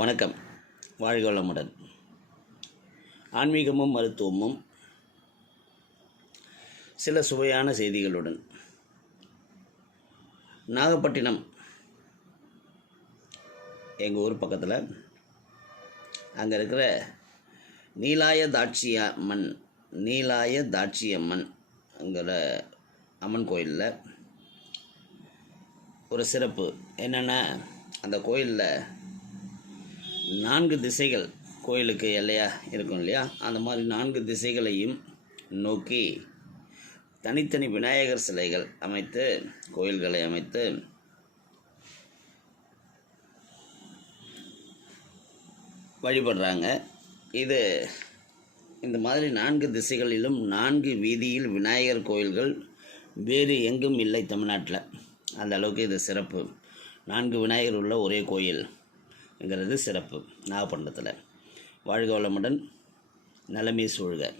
வணக்கம். வாழ்க வளமுடன் ஆன்மீகமும் மருத்துவமும் சில சுவையான செய்திகளுடன். நாகப்பட்டினம் எங்கள் ஊர் பக்கத்தில் அங்கே இருக்கிற நீலாய தாட்சிய அம்மன் நீலாய தாட்சியம்மன்ங்கிற அம்மன் கோயிலில் ஒரு சிறப்பு என்னென்னா அந்த கோயிலில் நான்கு திசைகள் கோயிலுக்கு எல்லையாக இருக்கும் இல்லையா? அந்த மாதிரி நான்கு திசைகளையும் நோக்கி தனித்தனி விநாயகர் சிலைகள் அமைத்து கோயில்களை அமைத்து வழிபடுறாங்க. இது இந்த மாதிரி நான்கு திசைகளிலும் நான்கு வீதியில் விநாயகர் கோயில்கள் வேறு எங்கும் இல்லை தமிழ்நாட்டில். அந்த அளவுக்கு இது சிறப்பு. நான்கு விநாயகர் உள்ள ஒரே கோயில். கோயில்ங்கிறது சிறப்பு. நாகப்பட்டினத்தில். வாழ்க வளமுடன். நலமே சூழ்க.